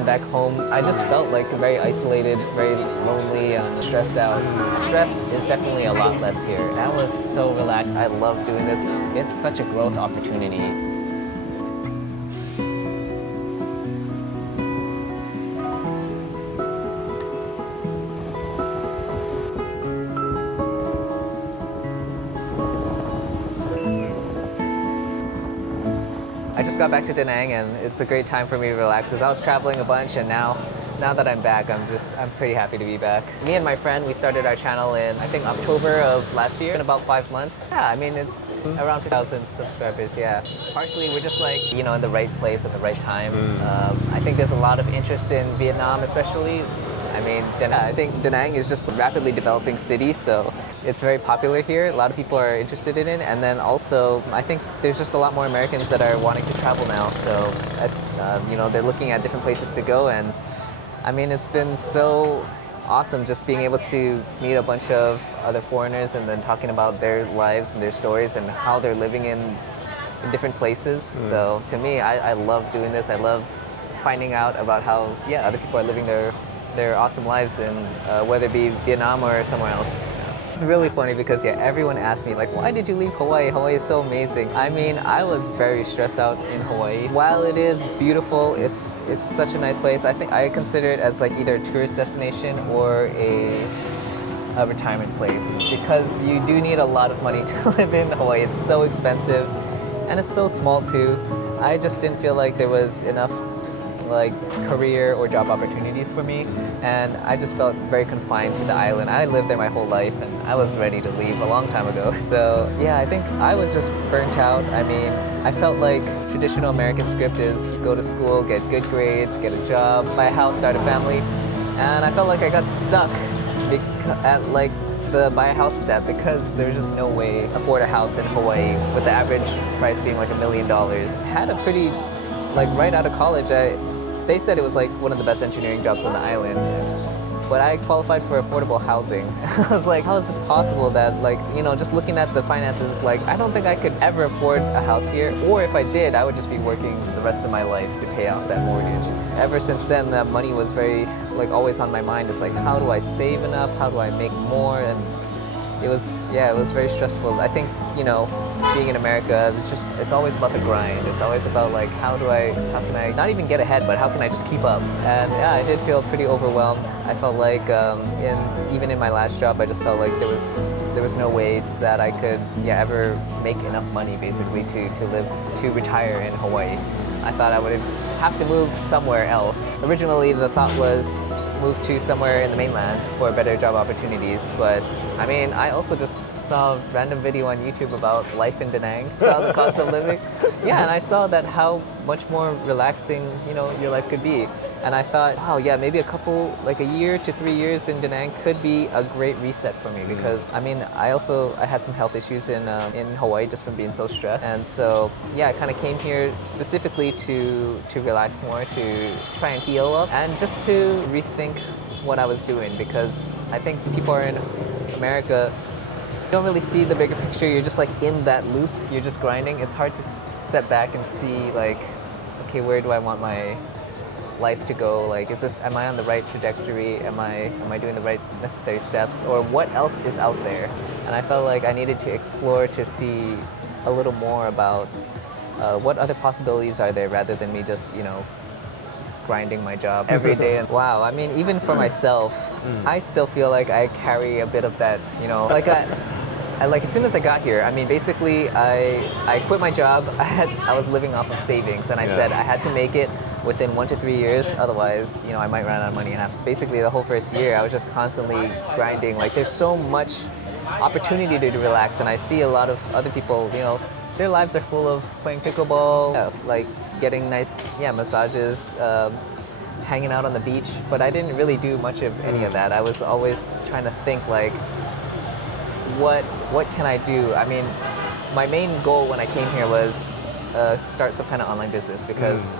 And back home, I just felt like very isolated, very lonely, stressed out. Stress is definitely a lot less here. That was so relaxed. I love doing this. It's such a growth opportunity. I just got back to Da Nang and it's a great time for me to relax as I was traveling a bunch, and now that I'm back, I'm pretty happy to be back. Me and my friend, we started our channel in, I think, October of last year, in about 5 months. Yeah, I mean, it's around 2,000 subscribers, yeah. Partially, we're just like, you know, in the right place at the right time. I think there's a lot of interest in Vietnam, especially. I mean, I think Da Nang is just a rapidly developing city, so it's very popular here. A lot of people are interested in it, and then also, I think there's just a lot more Americans that are wanting to travel now. So, you know, they're looking at different places to go, and I mean, it's been so awesome just being able to meet a bunch of other foreigners and then talking about their lives and their stories and how they're living in different places. So, to me, I love doing this. I love finding out about how, yeah, other people are living their awesome lives in whether it be Vietnam or somewhere else. It's really funny because, yeah, everyone asked me, like, why did you leave Hawaii? Hawaii is so amazing. I mean, I was very stressed out in Hawaii. While it is beautiful, it's such a nice place. I think I consider it as like either a tourist destination or a retirement place, because you do need a lot of money to live in Hawaii. It's so expensive and it's so small too. I just didn't feel like there was enough like career or job opportunities for me, and I just felt very confined to the island. I lived there my whole life and I was ready to leave a long time ago. So yeah, I think I was just burnt out. I mean, I felt like traditional American script is go to school, get good grades, get a job, buy a house, start a family, and I felt like I got stuck at like the buy a house step, because there's just no way to afford a house in Hawaii with the average price being like $1 million. Had a pretty, like right out of college, they said it was like one of the best engineering jobs on the island, but I qualified for affordable housing. I was like, how is this possible that, like, you know, just looking at the finances, like, I don't think I could ever afford a house here, or if I did, I would just be working the rest of my life to pay off that mortgage. Ever since then, money was very, like, always on my mind. It's like, how do I save enough? How do I make more? And it was very stressful. I think, you know, being in America, it's always about the grind. It's always about like, how can I not even get ahead, but how can I just keep up? And yeah, I did feel pretty overwhelmed. I felt like even in my last job, I just felt like there was no way that I could ever make enough money basically to retire in Hawaii. I thought I would have to move somewhere else. Originally, the thought was move to somewhere in the mainland for better job opportunities, but I mean, I also just saw a random video on YouTube about life in Da Nang, saw the cost of living. Yeah, and I saw that how much more relaxing, you know, your life could be. And I thought, wow, yeah, maybe a year to 3 years in Da Nang could be a great reset for me, because I mean, I had some health issues in Hawaii just from being so stressed. And so, yeah, I kind of came here specifically to relax more, to try and heal up, and just to rethink what I was doing, because I think people are in America, you don't really see the bigger picture. You're just like in that loop. You're just grinding. It's hard to step back and see like, okay, where do I want my life to go? Like, am I on the right trajectory? Am I doing the right necessary steps? Or what else is out there? And I felt like I needed to explore to see a little more about what other possibilities are there, rather than me just, you know, grinding my job every day. And wow, I mean, even for myself, I still feel like I carry a bit of that, you know, like like as soon as I got here, I mean, basically I quit my job. I was living off of savings, and I said I had to make it within 1 to 3 years, otherwise, you know, I might run out of money. And basically the whole first year, I was just constantly grinding. Like, there's so much opportunity to relax, and I see a lot of other people, you know, their lives are full of playing pickleball, like getting nice massages, hanging out on the beach, but I didn't really do much of any of that. I was always trying to think like, what can I do? I mean, my main goal when I came here was start some kind of online business, because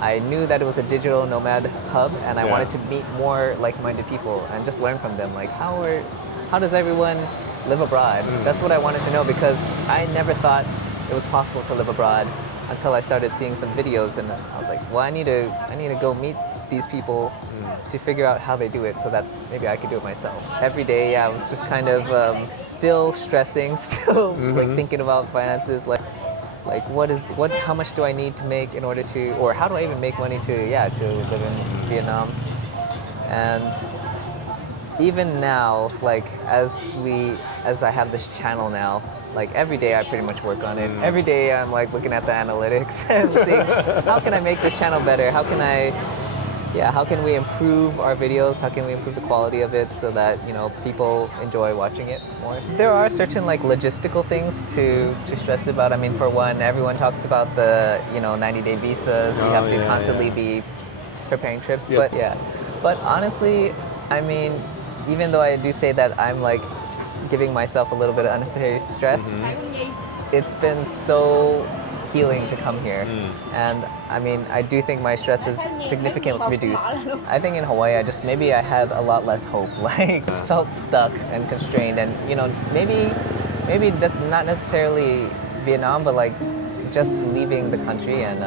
I knew that it was a digital nomad hub, and I wanted to meet more like-minded people and just learn from them. Like, how does everyone live abroad? That's what I wanted to know, because I never thought it was possible to live abroad until I started seeing some videos, and I was like, well, I need to go meet these people to figure out how they do it so that maybe I could do it myself. Every day, yeah, I was just kind of still stressing, still like thinking about finances, like how much do I need to make in order to, or how do I even make money to live in Vietnam? And even now, like as I have this channel now, like every day I pretty much work on it. Every day I'm like looking at the analytics and seeing how can I make this channel better? How can we improve our videos? How can we improve the quality of it so that, you know, people enjoy watching it more? There are certain like logistical things to stress about. I mean, for one, everyone talks about the, you know, 90-day visas. You have to constantly be preparing trips. Yep. But honestly, I mean, even though I do say that I'm like giving myself a little bit of unnecessary stress, it's been so healing to come here. And I mean, I do think my stress is significantly reduced. I think in Hawaii, I had a lot less hope. Like, just felt stuck and constrained. And you know, maybe just not necessarily Vietnam, but like just leaving the country. And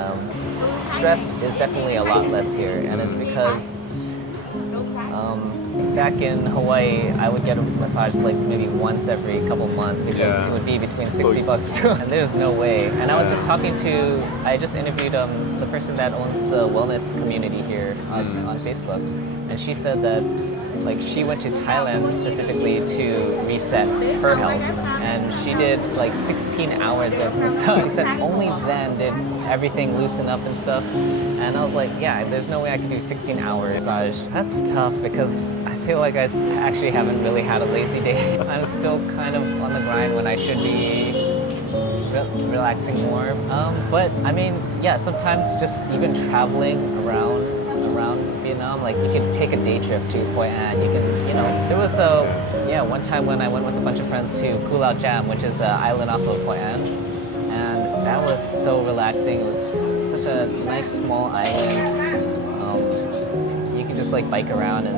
stress is definitely a lot less here. And it's because back in Hawaii, I would get a massage like maybe once every couple months because it would be between $60 to, and there's no way. And I was just I just interviewed the person that owns the wellness community here on Facebook, and she said that like she went to Thailand specifically to reset her health, and she did like 16 hours of massage. She said only then did everything loosen up and stuff. And I was like, yeah, there's no way I could do 16 hours massage. That's tough because I feel like I actually haven't really had a lazy day. I'm still kind of on the grind when I should be relaxing more. But I mean, yeah, sometimes just even traveling around Vietnam, like you can take a day trip to Hoi An. You can, you know, there was one time when I went with a bunch of friends to Cù Lao Cham, which is an island off of Hoi An, and that was so relaxing. It was such a nice small island. You can just like bike around, and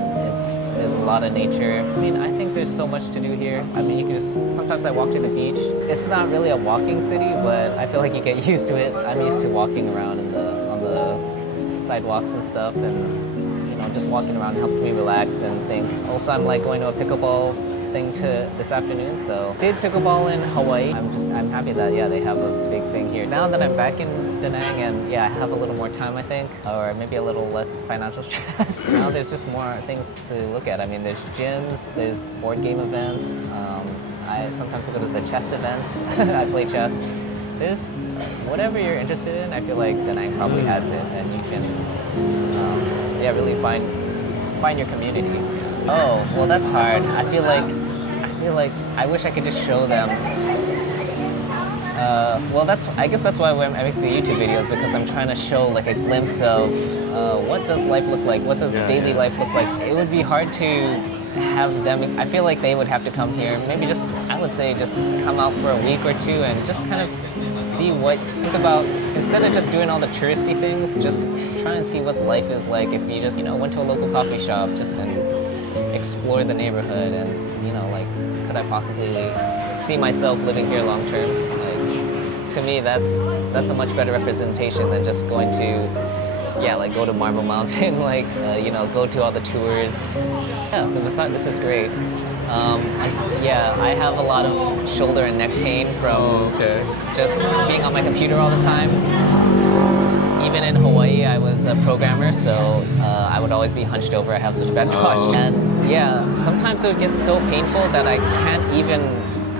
there's a lot of nature. I mean, I think there's so much to do here. I mean, you can just, sometimes I walk to the beach. It's not really a walking city, but I feel like you get used to it. I'm used to walking around on the sidewalks and stuff, and you know, just walking around helps me relax and think. Also, I'm like going to a pickleball thing this afternoon, so did pickleball in Hawaii. I'm happy that they have a big thing here. Now that I'm back in Da Nang and I have a little more time, I think, or maybe a little less financial stress. Now there's just more things to look at. I mean, there's gyms, there's board game events. I sometimes go to the chess events. I play chess. There's whatever you're interested in. I feel like Da Nang probably has it, and you can really find your community. Oh, well, that's hard. I feel like I wish I could just show them. I guess that's why I make the YouTube videos, because I'm trying to show like a glimpse of what does life look like, what does daily life look like. It would be hard to have them. I feel like they would have to come here. Maybe just come out for a week or two and just kind of think about, instead of just doing all the touristy things, just try and see what life is like if you just went to a local coffee shop, just and explore the neighborhood, and like, could I possibly see myself living here long term? Like, to me, that's a much better representation than just going to like go to Marble Mountain, like go to all the tours. Yeah, this is great. I have a lot of shoulder and neck pain from just being on my computer all the time. Even in Hawaii, I was a programmer, so I would always be hunched over. I have such bad posture. And sometimes it would get so painful that I can't even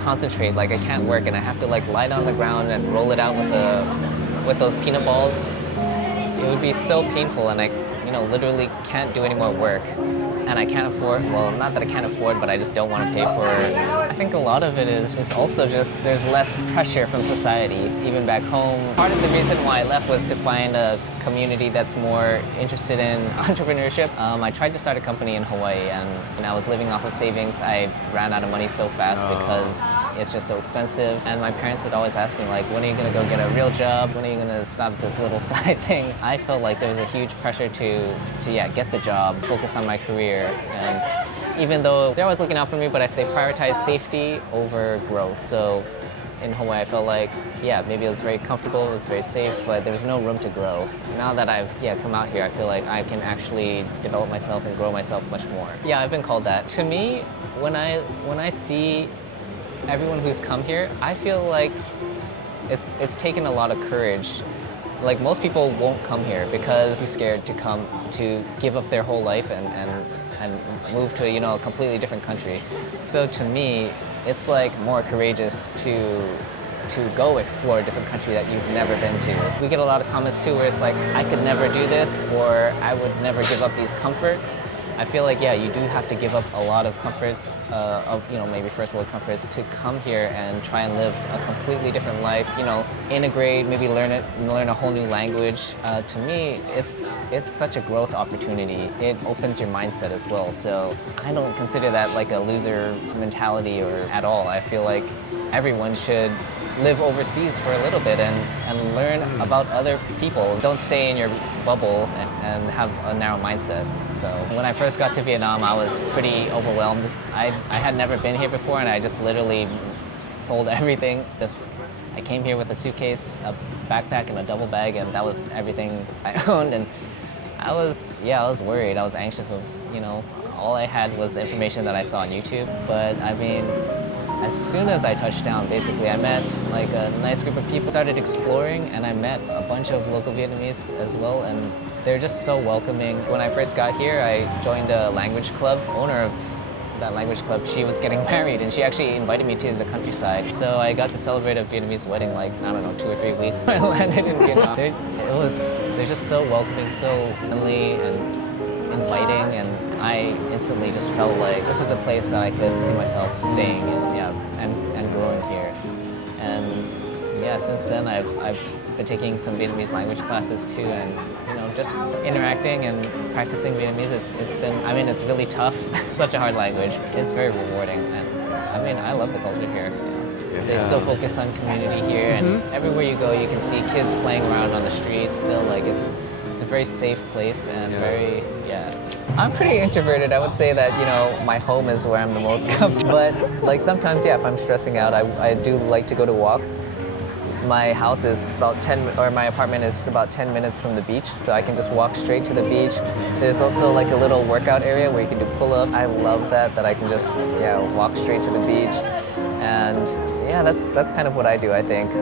concentrate. Like, I can't work, and I have to like lie down on the ground and roll it out with those peanut balls. It would be so painful, and I literally can't do any more work. And I can't afford, well, not that I can't afford, but I just don't want to pay for it. I think a lot of it is also just there's less pressure from society, even back home. Part of the reason why I left was to find a community that's more interested in entrepreneurship. I tried to start a company in Hawaii, and when I was living off of savings, I ran out of money so fast because it's just so expensive. And my parents would always ask me, like, when are you going to go get a real job? When are you going to stop this little side thing? I felt like there was a huge pressure to get the job, focus on my career. And even though they're always looking out for me, but if they prioritize safety over growth. So in Hawaii, I felt like, yeah, maybe it was very comfortable, it was very safe, but there was no room to grow. Now that I've come out here, I feel like I can actually develop myself and grow myself much more. Yeah, I've been called that. To me, when I see everyone who's come here, I feel like it's taken a lot of courage. Like most people won't come here because they're scared to come to give up their whole life and move to a completely different country. So to me, it's like more courageous to go explore a different country that you've never been to. We get a lot of comments too where it's like, I could never do this, or I would never give up these comforts. I feel like, yeah, you do have to give up a lot of comforts, maybe first world comforts, to come here and try and live a completely different life, integrate, maybe learn a whole new language. To me, it's such a growth opportunity. It opens your mindset as well. So I don't consider that like a loser mentality or at all. I feel like everyone should live overseas for a little bit and learn about other people. Don't stay in your bubble and have a narrow mindset. So when I first got to Vietnam, I was pretty overwhelmed. I had never been here before, and I just literally sold everything. I came here with a suitcase, a backpack, and a duffel bag, and that was everything I owned. And I was worried. I was anxious. All I had was the information that I saw on YouTube. But I mean, as soon as I touched down, basically, I met like a nice group of people, started exploring, and I met a bunch of local Vietnamese as well, and they're just so welcoming. When I first got here, I joined a language club. Owner of that language club, she was getting married, and she actually invited me to the countryside. So I got to celebrate a Vietnamese wedding, like, I don't know, 2 or 3 weeks. I landed in Vietnam. They're just so welcoming, so friendly and inviting, and I instantly just felt like this is a place that I could see myself staying in, and growing here. And yeah, since then I've been taking some Vietnamese language classes too, and just interacting and practicing Vietnamese. It's really tough. It's such a hard language. It's very rewarding, and I love the culture here. Yeah. They still focus on community here, and everywhere you go, you can see kids playing around on the streets. Still, like it's a very safe place and very. I'm pretty introverted. I would say that, my home is where I'm the most comfortable. But like sometimes, if I'm stressing out, I do like to go to walks. My house is my apartment is about 10 minutes from the beach, so I can just walk straight to the beach. There's also like a little workout area where you can do pull-ups. I love that I can just, walk straight to the beach. And that's kind of what I do, I think.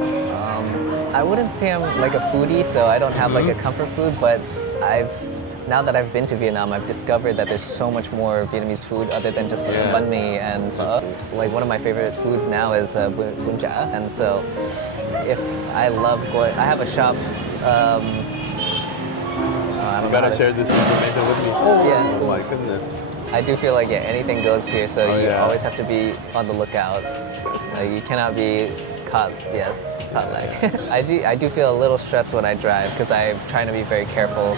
I wouldn't say I'm like a foodie, so I don't have like a comfort food, but now that I've been to Vietnam, I've discovered that there's so much more Vietnamese food other than just banh mi and pho. Like one of my favorite foods now is bún chả. And so I have a shop. You gotta share this information with me. Yeah. Oh my goodness. I do feel like anything goes here, so you always have to be on the lookout. Like you cannot be caught like. I do feel a little stressed when I drive because I'm trying to be very careful.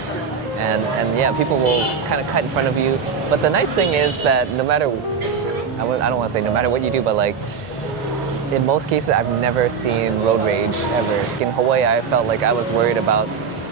And people will kind of cut in front of you. But the nice thing is that I don't want to say no matter what you do, but like in most cases, I've never seen road rage ever. In Hawaii, I felt like I was worried about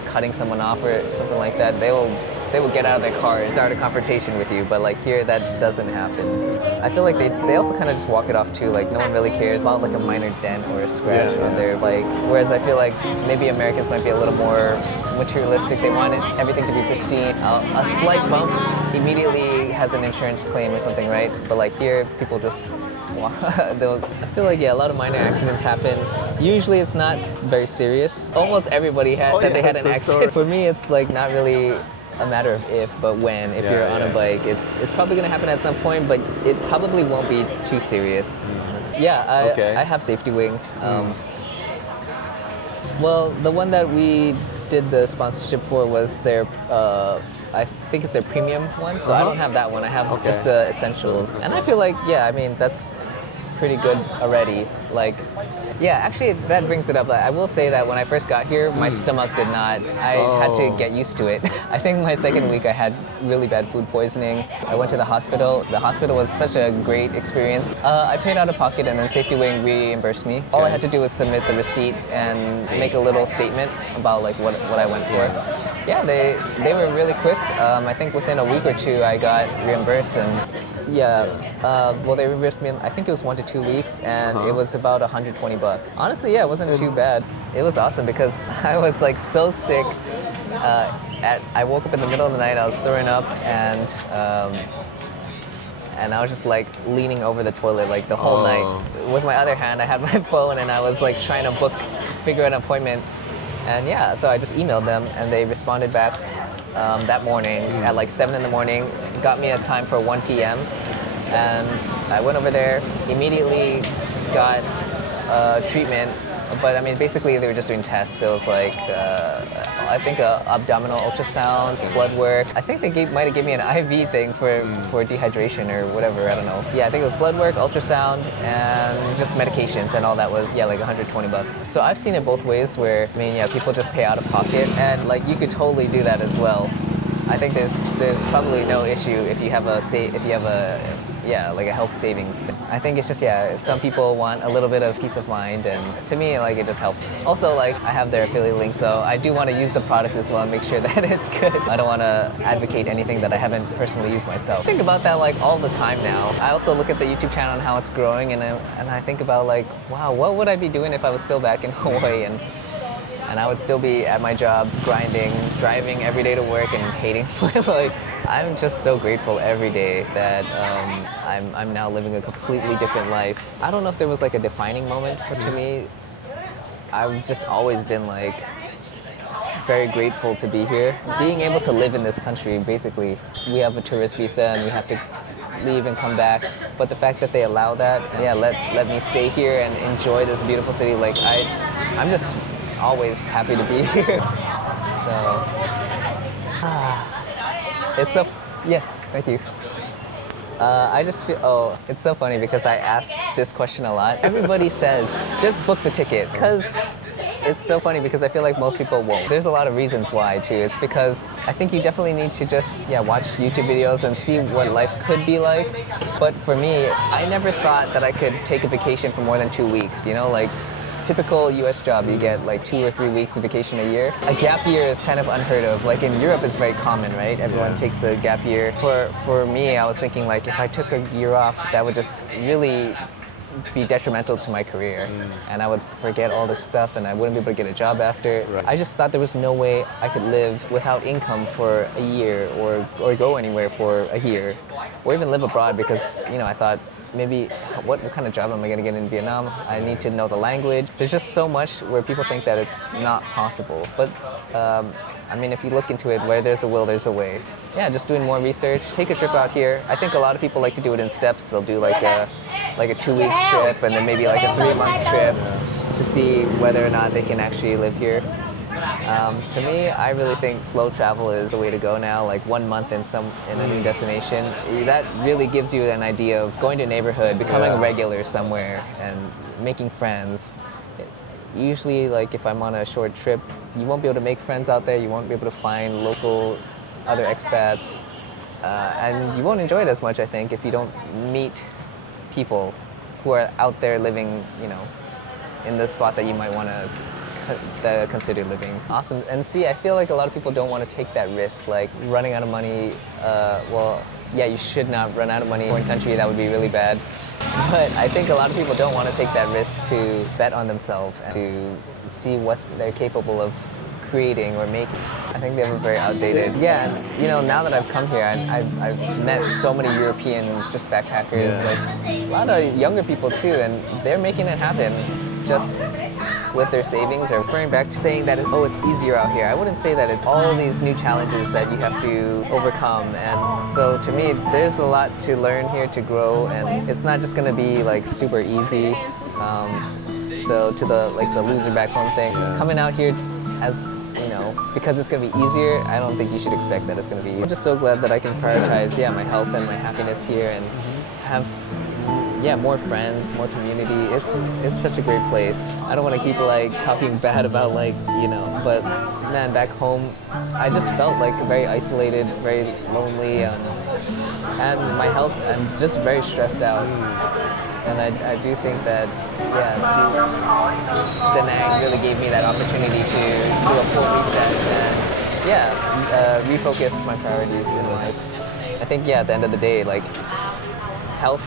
cutting someone off or something like that. They will get out of their car and start a confrontation with you, but like here, that doesn't happen. I feel like they also kind of just walk it off too, like no one really cares about like a minor dent or a scratch on their bike. Whereas I feel like maybe Americans might be a little more materialistic. They want everything to be pristine. A slight bump immediately has an insurance claim or something, right? But like here, people just I feel like a lot of minor accidents happen. Usually it's not very serious. Almost everybody had an accident. For me, it's like not really a matter of if, but when. If you're on a bike, it's probably gonna happen at some point, but it probably won't be too serious, honestly. I have safety wing. Well, the one that we did the sponsorship for was their, I think it's their premium one, so I don't have that one. I have just the essentials. And I feel like, that's pretty good already. Like, actually that brings it up. I will say that when I first got here, my stomach did not, I had to get used to it. I think my second week I had really bad food poisoning. I went to the hospital. The hospital was such a great experience. I paid out of pocket and then Safety Wing reimbursed me. All I had to do was submit the receipt and make a little statement about like what I went for. Yeah, they were really quick. I think within a week or two I got reimbursed, and Yeah, well, they reimbursed me. I think it was 1 to 2 weeks, and it was about $120. Honestly, yeah, it wasn't too bad. It was awesome because I was like so sick. I woke up in the middle of the night. I was throwing up, and I was just like leaning over the toilet like the whole night. With my other hand, I had my phone, and I was like trying to figure out an appointment. And yeah, so I just emailed them, and they responded back that morning at like 7 in the morning. It got me a time for 1 p.m. And I went over there, immediately got treatment. But I mean, basically they were just doing tests. So it was like, I think a abdominal ultrasound, blood work. I think they might have given me an IV thing for dehydration or whatever, I don't know. Yeah, I think it was blood work, ultrasound, and just medications, and all that was, yeah, like $120. So I've seen it both ways where, I mean, yeah, people just pay out of pocket, and like you could totally do that as well. I think there's probably no issue if you have like a health savings thing. I think it's just, yeah, some people want a little bit of peace of mind, and to me, like, it just helps. Also, like, I have their affiliate link, so I do want to use the product as well and make sure that it's good. I don't want to advocate anything that I haven't personally used myself. I think about that, like, all the time now. I also look at the YouTube channel and how it's growing, and I think about, like, wow, what would I be doing if I was still back in Hawaii, and I would still be at my job, grinding, driving every day to work, and hating my life. I'm just so grateful every day that I'm now living a completely different life. I don't know if there was like a defining moment, but to me, I've just always been like very grateful to be here. Being able to live in this country, basically, we have a tourist visa and we have to leave and come back. But the fact that they allow that, and yeah, let me stay here and enjoy this beautiful city, like I'm just always happy to be here. So, it's so, yes, thank you. I just feel, it's so funny because I ask this question a lot. Everybody says, just book the ticket, because it's so funny because I feel like most people won't. There's a lot of reasons why too. It's because I think you definitely need to just, yeah, watch YouTube videos and see what life could be like. But for me, I never thought that I could take a vacation for more than 2 weeks, you know, like, typical US job, you get like 2 or 3 weeks of vacation a year. A gap year is kind of unheard of. Like in Europe, it's very common, right? Everyone takes a gap year. For me, I was thinking like if I took a year off, that would just really be detrimental to my career. And I would forget all this stuff and I wouldn't be able to get a job after. Right. I just thought there was no way I could live without income for a year or go anywhere for a year or even live abroad because, you know, I thought, maybe what kind of job am I going to get in Vietnam? I need to know the language. There's just so much where people think that it's not possible. But I mean, if you look into it, where there's a will, there's a way. Yeah, just doing more research. Take a trip out here. I think a lot of people like to do it in steps. They'll do like a 2-week trip and then maybe like a 3-month trip to see whether or not they can actually live here. To me, I really think slow travel is the way to go now, like 1 month in a new destination. That really gives you an idea of going to a neighborhood, becoming a regular somewhere, and making friends. Usually, like if I'm on a short trip, you won't be able to make friends out there, you won't be able to find other expats, and you won't enjoy it as much, I think, if you don't meet people who are out there living, you know, in the spot that you might want to consider living. Awesome. And see, I feel like a lot of people don't want to take that risk, like running out of money. Well, yeah, you should not run out of money in one country. That would be really bad. But I think a lot of people don't want to take that risk to bet on themselves and to see what they're capable of creating or making. I think they have a very outdated. Yeah, and you know, now that I've come here, I've met so many European just backpackers, like a lot of younger people too, and they're making it happen just with their savings. Or referring back to saying that, oh, it's easier out here. I wouldn't say that. It's all these new challenges that you have to overcome. And so to me, there's a lot to learn here, to grow, and it's not just gonna be like super easy. So to the loser back home thing, coming out here as, you know, because it's gonna be easier, I don't think you should expect that it's gonna be easy. I'm just so glad that I can prioritize, my health and my happiness here and have more friends, more community. It's such a great place. I don't want to keep like talking bad about like, you know, but man, back home, I just felt like very isolated, very lonely, and my health, I'm just very stressed out. And I do think that, Da Nang really gave me that opportunity to do a full reset and refocus my priorities in life. I think, at the end of the day, like, health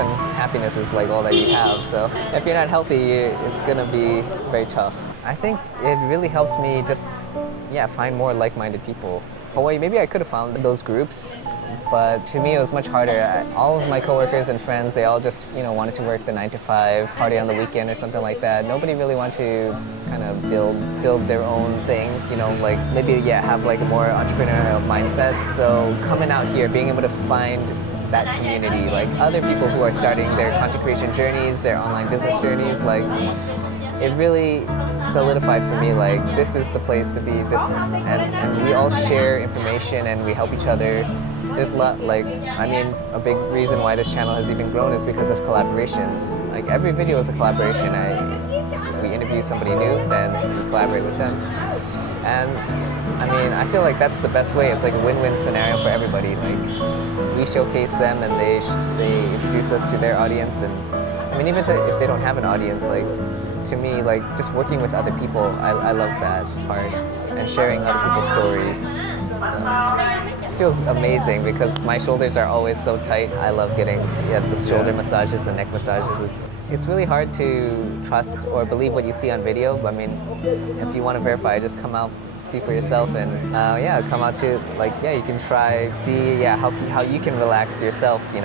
and happiness is like all that you have. So if you're not healthy, it's gonna be very tough. I think it really helps me just, find more like-minded people. Hawaii, maybe I could have found those groups, but to me it was much harder. All of my coworkers and friends, they all just, wanted to work the 9 to 5, party on the weekend or something like that. Nobody really wanted to kind of build their own thing, like maybe, have like a more entrepreneurial mindset. So coming out here, being able to find that community, like other people who are starting their content creation journeys, their online business journeys, like it really solidified for me, like this is the place to be, and we all share information and we help each other. There's a lot, a big reason why this channel has even grown is because of collaborations. Like every video is a collaboration. If we interview somebody new, then we collaborate with them. And I feel like that's the best way. It's like a win-win scenario for everybody. Like we showcase them and they introduce us to their audience. And even if they don't have an audience, like to me, like just working with other people, I love that part, and sharing other people's stories. So it feels amazing because my shoulders are always so tight. I love getting the shoulder massages, the neck massages. It's really hard to trust or believe what you see on video. If you want to verify, just come out, see for yourself, and come out to you can try see how you can relax yourself, in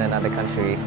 another country.